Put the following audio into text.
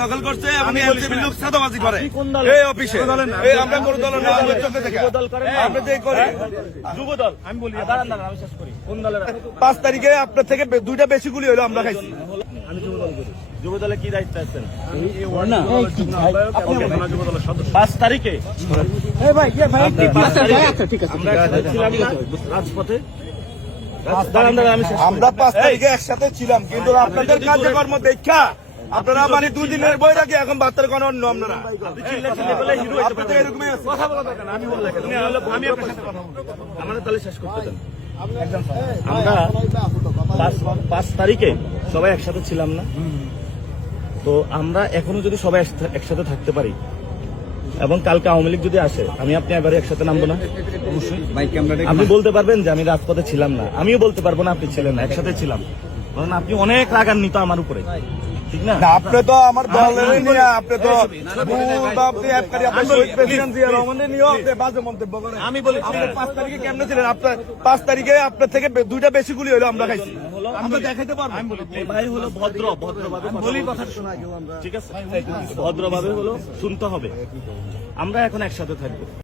দখল করছে এবং এনসিপি লোক সাদাবাজি করে এই অফিসে। আমরা কোন দল না, চোখে দেখে আমরা যে করি যুবদল। আমি বলি 5 তারিখে আপনার থেকে 2টা বেশি গুলি হলো আমরা খাইছি। আমি যুবদল করি। যুবদলে কি দায়িত্ব আছেন? 5 তারিখে রাজপথে আমরা 5 তারিখে একসাথে ছিলাম, কিন্তু আপনাদের কার্যকর্ম দেখা আপনারা মানে 2 দিনের বই রাখি এখন বার্তার কোন অন্য আপনারা আমাদের দলে শেষ করতে দেন। আমরা 5 তারিখে সবাই একসাথে ছিলাম না, তো আমরা এখনো যদি সবাই একসাথে থাকতে পারি এবং কালকে আওয়ামী লীগ যদি আসে, আমি আপনি এবারে একসাথে নামবো না? আপনি বলতে পারবেন যে আমি রাজপথে ছিলাম না, আমিও বলতে পারবো না আপনি ছিলেন না, একসাথে ছিলাম। কারণ আপনি অনেক রাগান্বিত আমার উপরে, ঠিক না? আপনি তো আমার দলেরই নিয়ে, আপনি তো বাজে মন্তব্য করেন। আমি বলি 5 তারিখে কেমনে ছিলেন? আপনার 5 তারিখে আপনার থেকে 2টা বেশি গুলি হলো আমরা খাইছি। আমরা দেখাইতে পারবো। ভাই হলো ভদ্রভাবে বলি কথা শোনা, ঠিক আছে? ভদ্রভাবে হলো শুনতে হবে। আমরা এখন একসাথে থাকবো।